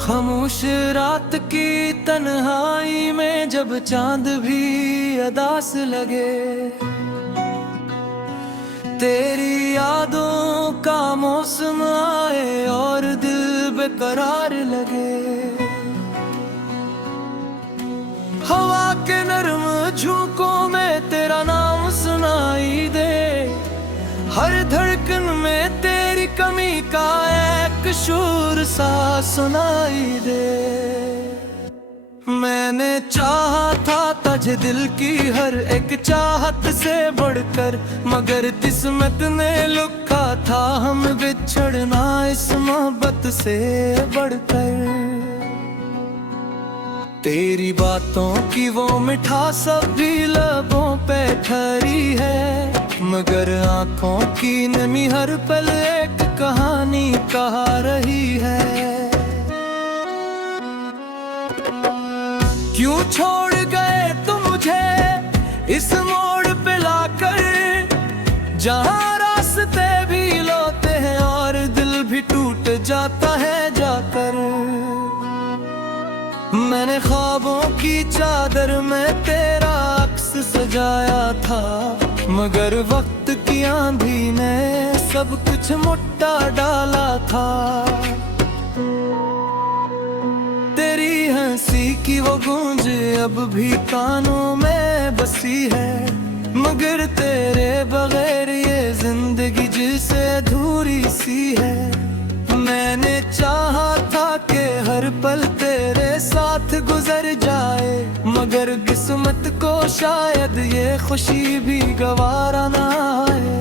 खामोश रात की तन्हाई में जब चांद भी अदास लगे, तेरी यादों का मौसम आए और दिल बेकरार लगे। हवा के नरम झोंकों में तेरा नाम सुनाई दे, हर धड़कन में तेरी कमी का एक शोर सा सुनाई दे। मैंने चाहा था तुझे दिल की हर एक चाहत से बढ़कर, मगर किस्मत ने लिखा था हम बिछड़ना इस मोहब्बत से बढ़कर। तेरी बातों की वो मिठास भी लबों पे ठहरी है, मगर आंखों की नमी हर पल एक कहानी कहा रही है। क्यों छोड़ गए तुम मुझे इस मोड़ पे लाकर, जहाँ रास्ते भी लौटे हैं और दिल भी टूट जाता है जाकर। मैंने ख्वाबों की चादर में तेरा अक्स सजाया था, मगर वक्त की आंधी ने सब कुछ मुट्ठा डाला था। तेरी हंसी की वो गूंज अब भी कानों में बसी है, मगर तेरे बगैर ये जिंदगी जिसे अधूरी सी है। मैंने चाहा था कि हर पल तेरे साथ गुजर जाए, मगर किस्मत को शायद ये खुशी भी गवारा ना आए।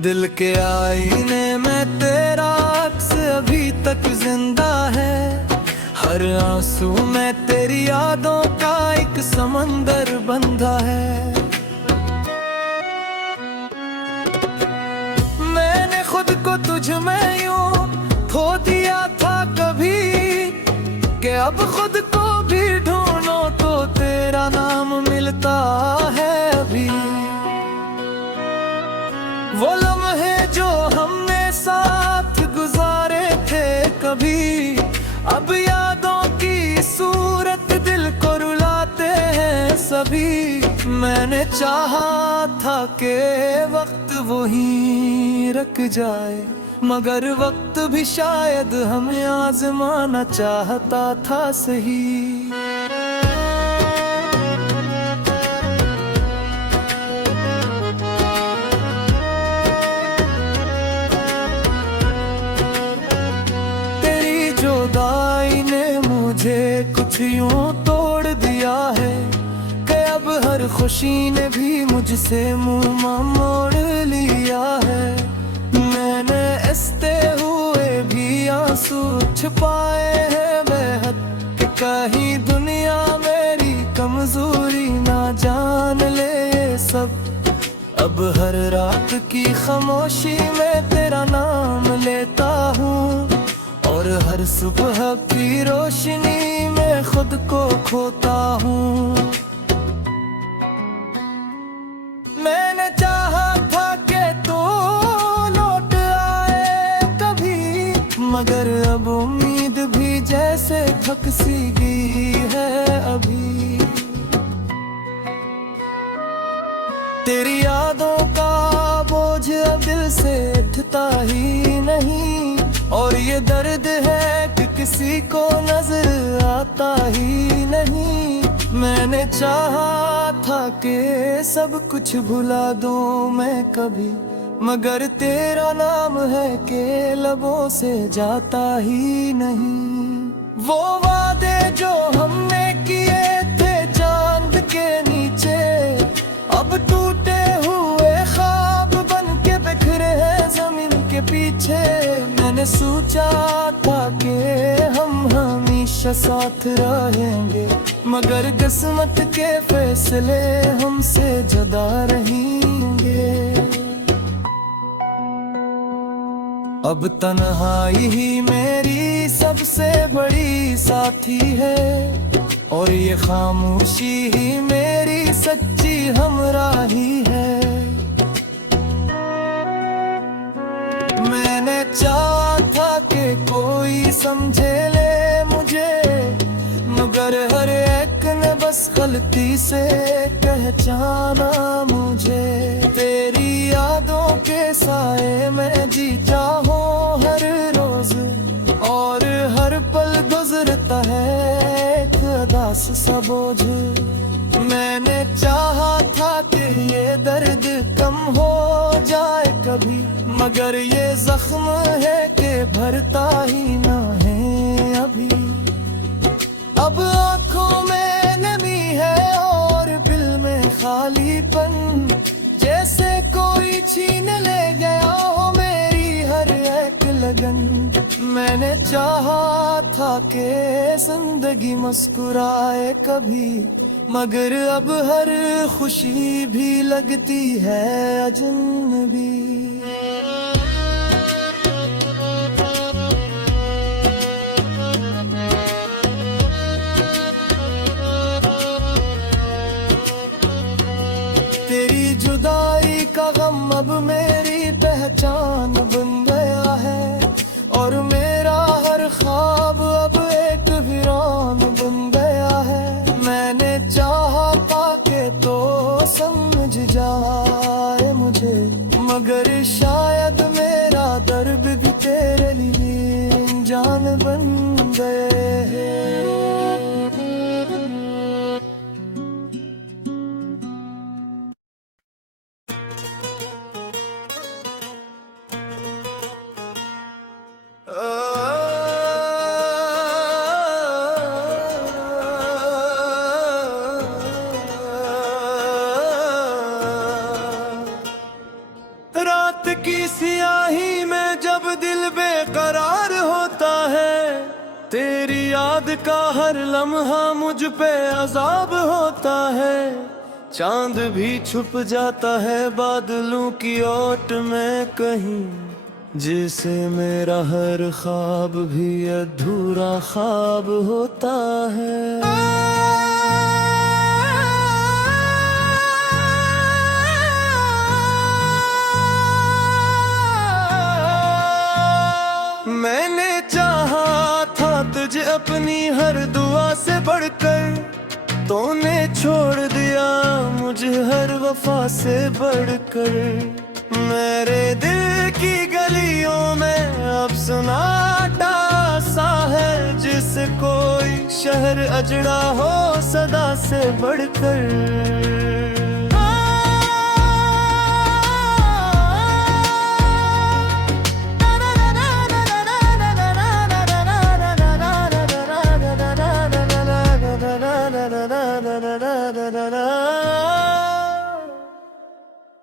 दिल के आईने में तेरा अक्स अभी तक जिंदा है, हर आंसू में तेरी यादों का एक समंदर बंधा है। मैंने खुद को तुझ में यूं खो दिया था कभी, कि अब खुद को भी ढूंढो तो तेरा नाम मिलता है अभी। वो लम्हे जो हमने साथ गुजारे थे कभी, अब यादों की सूरत दिल को रुलाते हैं सभी। मैंने चाहा था कि वक्त वहीं रुक जाए, मगर वक्त भी शायद हमें आजमाना चाहता था सही। जुदाई ने मुझे कुछ यूं तोड़ दिया है, कि अब हर खुशी ने भी मुझसे मुंह मोड़ लिया है। मैंने हंसते हुए भी आंसू छुपाए हैं बेहद, कि कहीं दुनिया मेरी कमजोरी ना जान ले ये सब। अब हर रात की खामोशी में तेरा नाम लेता हूँ, और हर सुबह की रोशनी में खुद को खोता हूँ। मैंने चाहा था कि तू लौट आए कभी, मगर अब उम्मीद भी जैसे थक सी गई है अभी। तेरी यादों का बोझ अब दिल से उठता ही नहीं, और ये दर्द है कि किसी को नजर आता ही नहीं। मैंने चाहा था कि सब कुछ भुला दूं मैं कभी, मगर तेरा नाम है कि लबों से जाता ही नहीं। वो वादे जो हमने किए थे चांद के नीचे, अब टूटे हुए ख्वाब बन के बिखरे हैं जमीन के पीछे। मैंने सोचा था कि हम हमेशा साथ रहेंगे, मगर किस्मत के फैसले हमसे जुदा रहेंगे। अब तन्हाई ही मेरी सबसे बड़ी साथी है, और ये खामोशी ही मेरी सच्ची हमराही है। मैंने चाहा था कि कोई समझे ले मुझे, मगर हर एक ने बस गलती से पहचाना मुझे। तेरी यादों के साए में जीता हूँ हर रोज, और हर पल गुजरता है एक उदास सा बोझ। मैंने चाहा था कि ये दर्द कम हो जाए कभी, मगर ये जख्म है कि भरता ही ना है अभी। अब आँखों में नमी है और दिल में खालीपन, जैसे कोई छीन ले गया हो मेरी हर एक लगन। मैंने चाहा था कि जिंदगी मुस्कुराए कभी, मगर अब हर खुशी भी लगती है अजनबी। तेरी जुदाई का गम अब मेरी पहचान बन गया है, और मेरा हर ख्वाब अब एक वीरान बन गया है। मैंने चाहा था कि तो समझ जाए मुझे, मगर शायद मेरा दर्द भी तेरे लिए जान बन गए हैं। रात की सियाही में जब दिल बेकरार होता है, तेरी याद का हर लम्हा मुझ पे अजाब होता है। चांद भी छुप जाता है बादलों की ओट में कहीं, जिसे मेरा हर ख्वाब भी अधूरा ख्वाब होता है। मैंने चाहा था तुझे अपनी हर दुआ से बढ़कर, तूने छोड़ दिया मुझे हर वफा से बढ़कर। मेरे दिल की गलियों में अब सन्नाटा सा है, जिसे कोई शहर अजड़ा हो सदा से बढ़कर।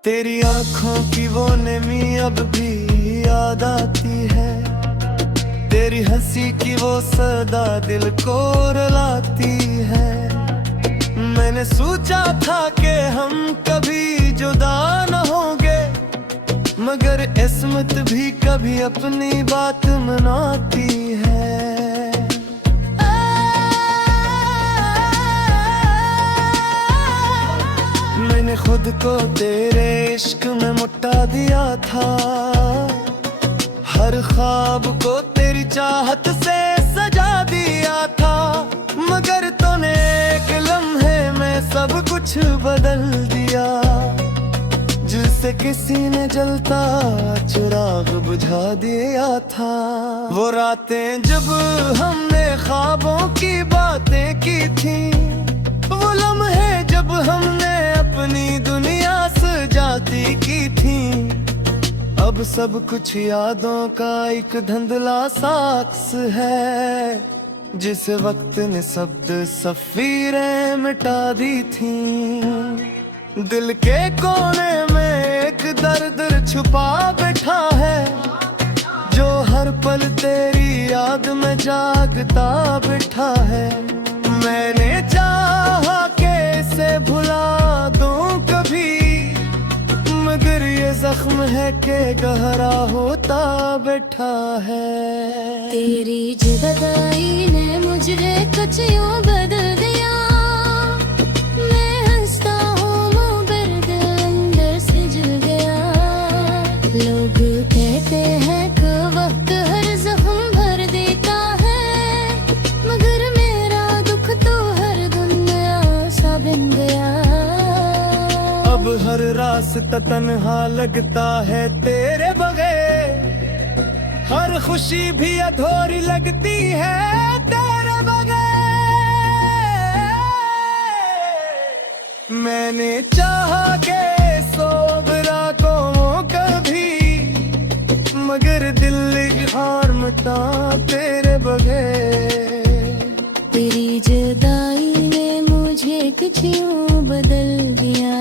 तेरी आँखों की वो नमी अब भी याद आती है, तेरी हंसी की वो सदा दिल को रुलाती है। मैंने सोचा था कि हम कभी जुदा न होंगे, मगर किस्मत भी कभी अपनी बात मनाती है। मैंने खुद को तेरे इश्क में मुटा दिया था, हर ख्वाब को तेरी चाहत से सजा दिया था। मगर तूने एक लम्हे में सब कुछ बदल दिया, जिससे किसी ने जलता चिराग बुझा दिया था। वो रातें जब हमने ख्वाबों की बातें की थी, वो लम्हे जब हमने अपनी दुनिया सजाती की थी। अब सब कुछ यादों का एक धुंधला सा अक्स है, जिस वक्त ने शब्द सफीरें मिटा दी थी। दिल के कोने में एक दर्द छुपा बैठा है, जो हर पल तेरी याद में जागता बैठा है। मैंने चाहा कि इसे भुला दूं कभी, मगर ये जख्म है कि गहरा होता बैठा है। तेरी जुदाई ने मुझे कुछ यूं बदल दिया। मैं हंसता हूँ मगर दिल अंदर से जल गया। लोग कहते हैं कि वक्त हर जख्म भर देता है, मगर मेरा दुख तो हर दुनिया सा बन गया। अब हर रास्ता तन्हा लगता है तेरे बगैर, हर खुशी भी अधूरी लगती है तेरे बगैर। मैंने चाहा के सोबरा को कभी, मगर दिल हार मता तेरे बगैर। तेरी जुदाई ने मुझे कुछ यूं बदल दिया।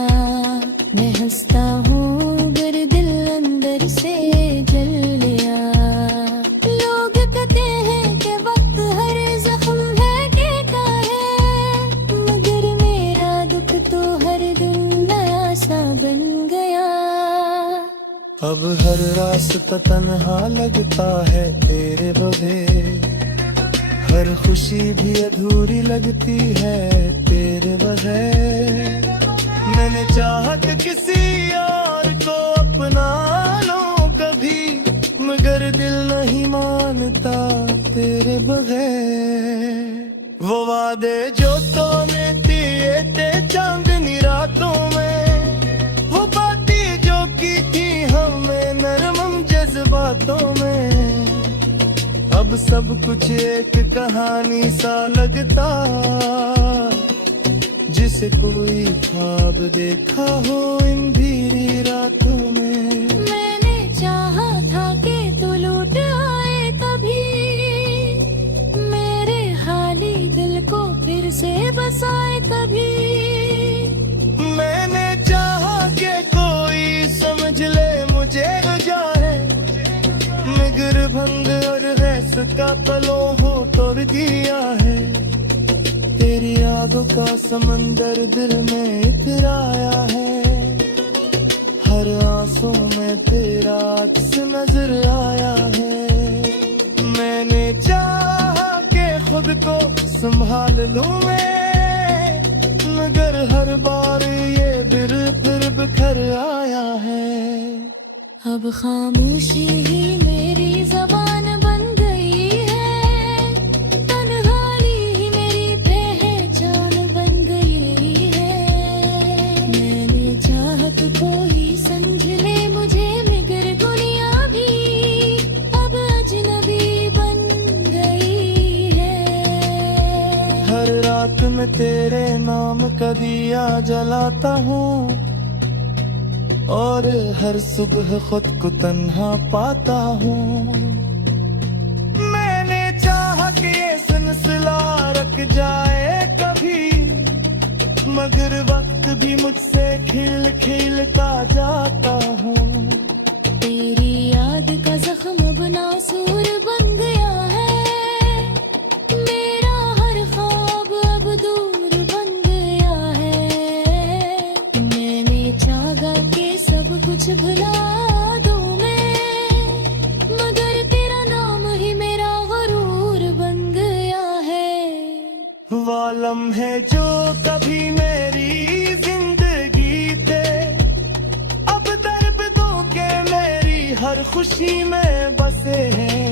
मैं हंसता हूँ मगर दिल अंदर से जल गया। लोग कहते हैं कि वक्त हर जख्म है के का है, मगर मेरा दुख तो हर दिन नया सा बन गया। अब हर रास्ता तन्हा लगता है तेरे बगैर, हर खुशी भी अधूरी लगती है तेरे बगैर। मैंने चाहा कि किसी और को अपना लूं कभी, मगर दिल नहीं मानता तेरे बगैर। वो वादे जो तूने किए थे चांदनी रातों में, वो बातें जो की थी हमें नरम जज्बातों में, अब सब कुछ एक कहानी सा लगता, जिसे कोई ख्वाब देखा हो इन भीरी रातों में। मैंने चाहा था कि तू लौट आए कभी, मेरे हाली दिल को फिर से बसाए कभी। मैंने चाहा कि कोई समझ ले मुझे जाए, मगर भंग और गैस का पलों हो तोड़ दिया है। तेरी यादों का समंदर दिल में इतराया है, हर आंसू में तेरा अक्स नजर आया है। मैंने चाहा कि खुद को संभाल लूं मैं, मगर हर बार ये फिर बिखर आया है। अब खामोशी ही मेरी जबान बन गई है, तन्हाई ही मेरी पहचान बन गई है। मैंने चाहा कि कोई समझ ले मुझे, मगर दुनिया भी अब अजनबी बन गई है। हर रात में तेरे नाम का दिया जलाता हूँ, और हर सुबह खुद को तन्हा पाता हूँ। मैंने चाहा कि ये सिलसिला रुक जाए कभी, मगर वक्त भी मुझसे खेल खेलता जाता हूँ। तेरी याद का जख्म अब नासूर बन गया है, मेरा हर ख्वाब अब दूर बन गया है। मैंने चाहा कि सब कुछ भुला दूं मैं, मगर तेरा नाम ही मेरा गुरूर बन गया है। वालम है जो कभी मेरी जिंदगी थे, अब दर्दों के मेरी हर खुशी में बसे हैं।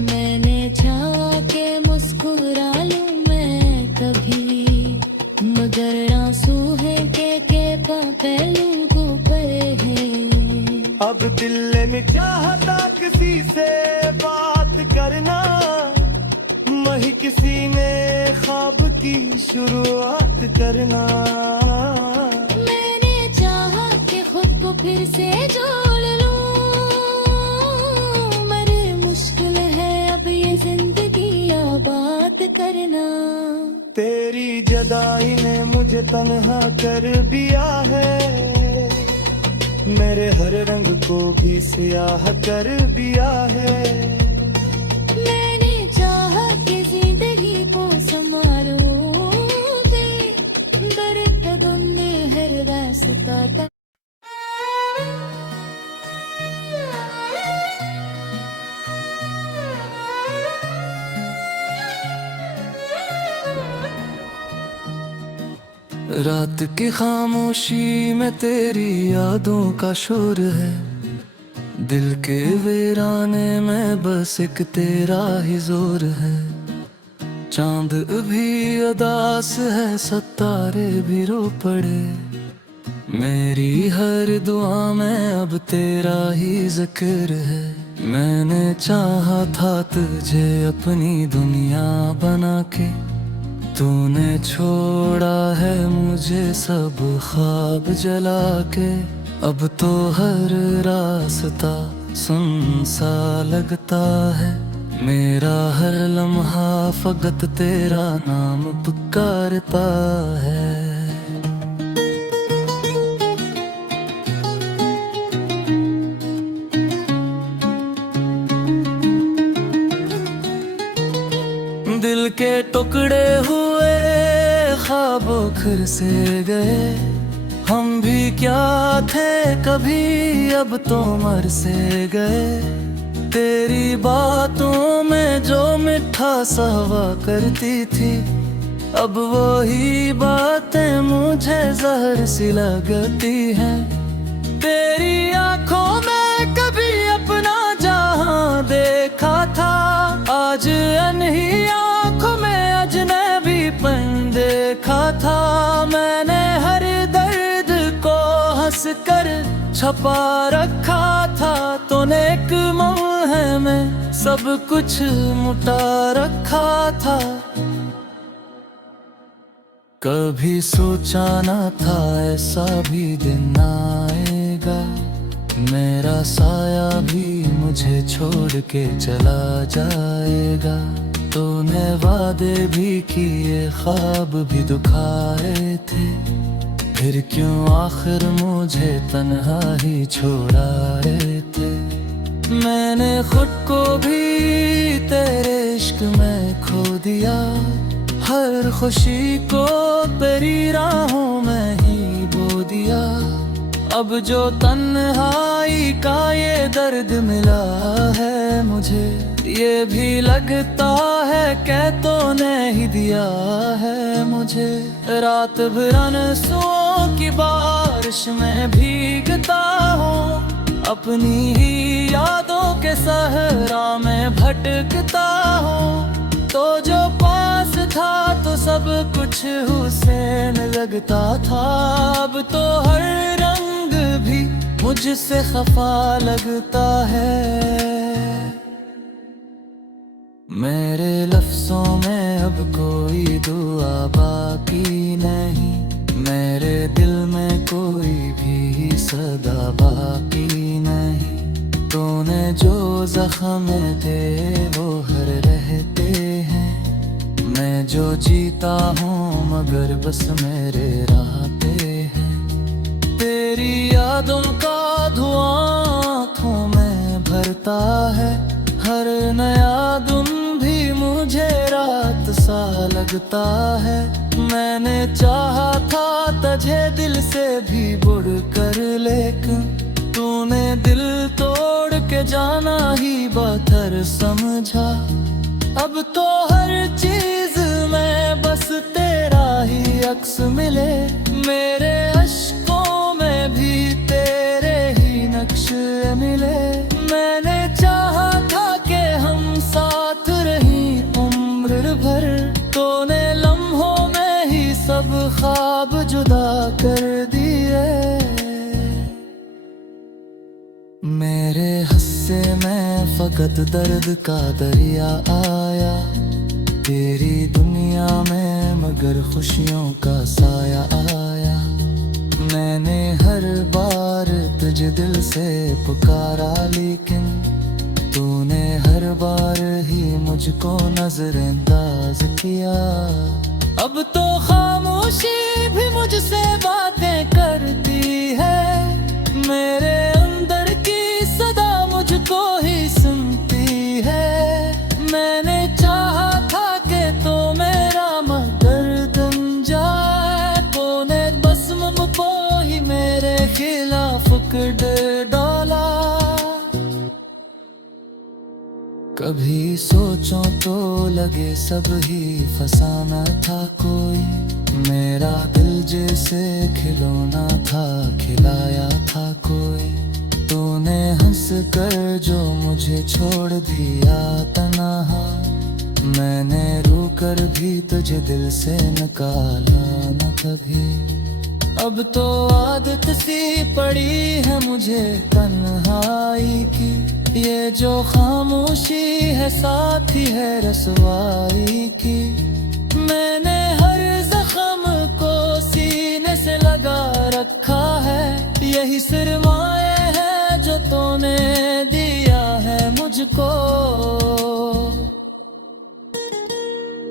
मैंने चाहा कि मुस्कुरा लूं मैं कभी, मगर आंसू है के पहलू को पर है। अब दिल में चाहता किसी से बात करना, वही किसी ने ख्वाब की शुरुआत करना। मैंने चाहा कि खुद को फिर से जोड़ लूं, मगर मुश्किल है अब ये जिंदगी आबाद करना। तेरी जुदाई ने मुझे तन्हा कर दिया है, मेरे हर रंग को भी सियाह कर दिया है। मैंने चाहा कि जिंदगी को संवारो दे, दर्द गम हर रास्ता तक। रात की खामोशी में तेरी यादों का शोर है, दिल के वीराने में बस एक तेरा ही जोर है। चांद भी उदास है, सितारे भी रो पड़े, मेरी हर दुआ में अब तेरा ही जिक्र है। मैंने चाहा था तुझे अपनी दुनिया बना के, तूने छोड़ा है मुझे सब ख्वाब जला के। अब तो हर रास्ता सुनसा लगता है, मेरा हर लम्हा फकत तेरा नाम पुकारता है। दिल के टुकड़े हुए ख्वाबों घर से गए, हम भी क्या थे कभी अब तो मर से गए। तेरी बातों में जो मिठा सा हुआ करती थी, अब वही बातें मुझे जहर सी लगती हैं। तेरी आंखों में कभी अपना जहां देखा था, आज अनही आंखों में अजनबीपन देखा था। मैंने हर दर्द को हंस कर छपा रखा था, तूने एक लम्हे में सब कुछ मुटा रखा था। कभी सोचा ना था ऐसा भी दिन आएगा, मेरा साया भी मुझे छोड़ के चला जाएगा। तूने वादे भी किए, ख्वाब भी दुखाए थे, फिर क्यों आखिर मुझे तन्हा ही छोड़ाए थे। मैंने खुद को भी तेरे इश्क में खो दिया, हर खुशी को तेरी राहों में ही बो दिया। अब जो तन्हाई का ये दर्द मिला है मुझे, ये भी लगता है कि तूने ही दिया है मुझे। रात भर आंसुओं की बारिश में भीगता हूँ, अपनी ही यादों के सहरा में भटकता हूँ। तो जो पास था तो सब कुछ हुसैन लगता था, अब तो हर रंग भी मुझसे खफा लगता है। मेरे लफ्जों में अब कोई दुआ बाकी नहीं, मेरे दिल में कोई भी सदा बाकी नहीं। तूने जो जख्म थे वो हर रहते हैं, मैं जो जीता हूँ मगर बस मेरे रहते हैं। तेरी यादों का धुआं आँखों में भरता है, हर नया दिन भी मुझे रात सा लगता है। मैंने चाहा था तुझे दिल से भी बुड़ कर, लेकिन तूने दिल तोड़ के जाना ही बेहतर समझा। अब तो हर चीज में बस तेरा ही अक्स मिले, मेरे अश्कों में भी तेरे ही नक्श मिले। मैंने चाहा था कि हम साथ रहीं उम्र भर, तूने लम्हों में ही सब ख्वाब जुदा कर दिए। मेरे हस्से में फकत दर्द का दरिया आया, तेरी दुनिया में मगर खुशियों का साया आया। मैंने हर बार तुझे दिल से पुकारा, लेकिन तूने हर बार ही मुझको नजरअंदाज किया। अब तो खामोशी भी मुझसे बातें करती है, मेरे अंदर की सदा मुझको ही सुनती है। मैंने चाहा था कि तो मेरा मदद बन जाए, तूने बस मुझको ही मेरे खिलाफ कर डाला। कभी सोचो तो लगे सब ही फसाना था कोई, मेरा दिल जैसे खिलौना था, खिलाया था कोई, तूने हंस कर जो मुझे छोड़ दिया तन्हा। मैंने रो कर भी तुझे दिल से निकाला न कभी। अब तो आदत सी पड़ी है मुझे तन्हाई की, ये जो खामोशी है साथी है रसवाई की। मैंने हर जख्म को सीने से लगा रखा है, यही सरमाए है जो तूने दिया है मुझको।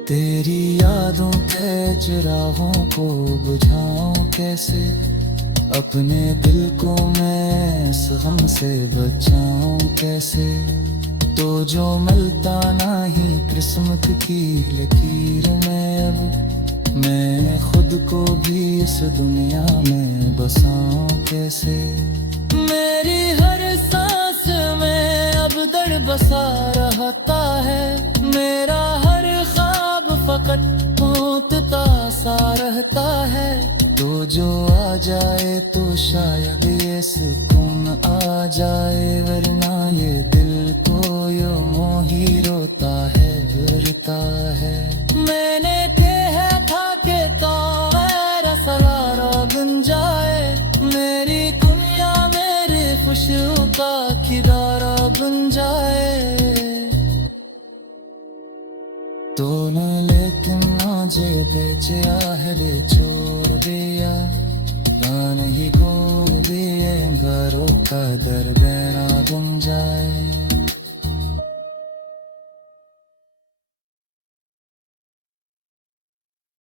तेरी यादों के चिरागों को बुझाऊं कैसे, अपने दिल को मैं इस गम से बचाऊं कैसे। तो जो मिलता नहीं किस्मत की लकीर में, अब मैं खुद को भी इस दुनिया में बसाऊं कैसे। मेरी हर सांस में अब दर्द बसा रहता है, मेरा हर ख्वाब फकत टूटता सा रहता है। तो जो आ जाए तो शायद ये सुकून आ जाए, वरना ये दिल को यूं ही रोता है गिरता है। मैंने कहा था कि तो मेरा सरारा बन जाए, मेरी दुनिया मेरी खुशियों का खिदारा बन जाए। तूने लेकिन मुझे बेचा है रे छोड़ दिया, नहीं को दिए घरों का दर बेरा बन जाए।